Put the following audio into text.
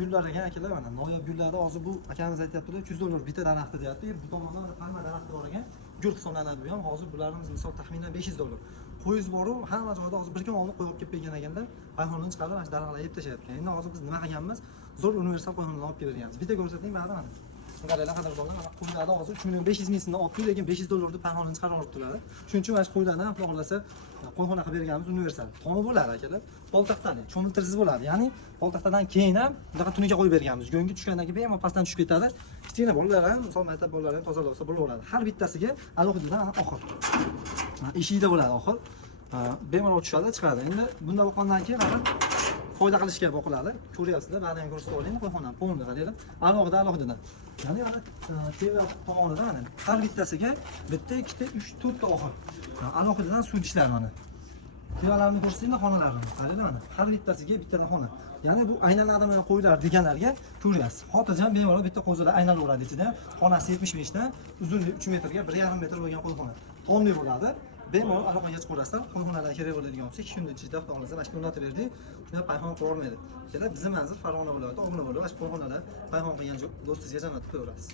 gullar ekan akalar, mana noyob gullarni hozir bu akamiz aytayaptilar, $100 bitta daraxti deyapti. Bu tomondan palma daraxti bor ekan. Gul hisoblanadi bu ham. Hozir bularimiz misol taxminan $500. Qo'yiz boru hamma joyda hozir bir kun oldin qo'yib kelib bergan ekanda, payxonani chiqarib mana shu daraxtlarni yeb tashlayapti. Endi hozir biz nima qilganmiz? Zo'r universal qo'yxonadan olib kelib berganmiz. Bitta ko'rsating ba'da mana. Qaranglar qadrdonlar, mana qo'ylarda hozir 3.500.000 so'mdan olib kelib, lekin $500 payxonadan chiqarib olib turadi. Shuning uchun mana shu qo'ylarni ham xudo xolasa qo'yxona qilib berganmiz universal. Tomi bo'ladi akalar. Poltaxtali, cho'miltirsiz bo'ladi. Ya'ni poltaxtadan keyin ham bunaqa tuniga qo'yib berganmiz. Go'ngi tushgandan keyin bemalol pastdan tushib ketadi. Kichkina bolalar ham, misol maktab bolalari ham tozalasa bo'laveradi. Har bittasiga alohida ana oxir. Eshikda bo'ladi oxir. Bemalol tushadi, chiqadi. Endi bunda bo'lgandan keyin mana foyda qilishga boqiladi. Ko'ryapsizlar, ba'zan ham ko'rsatib olaymi qo'yxonani. Polni qaranglar. Alohida. Ya'ni mana teva tomonidan mana har bittasiga bitta, ikkita, 3, 4 ta oxir. Alohidadan suv idishlari mana. Tevalarni ko'rsanglar xonalarni. Qaranglar mana. Har bittasiga bitta xona. Ya'ni bu aynalarda mana qo'ylar deganlarga ko'ryapsiz. Xotirjam bemalol bitta qo'zada aynalaveradi ichida. Xonasi 75 dan, uzunligi 3 metrga 1,5 metr bo'lgan qo'yxona. Tomli bo'ladi. Bemalol aloqaga chiqaverasizlar. Qo'yxonadan kerak bo'ladigan bo'lsa 2 kunning ichida xudo xolasa mana shu o'rnatib berdik. Shunday payxon qura olmaydi. Kelar bizning manzil Farg'ona viloyati Obuna bo'ladi. Mana shu qo'yxonalar payxon qilgan do'stingizga jannat qo'yaverasiz.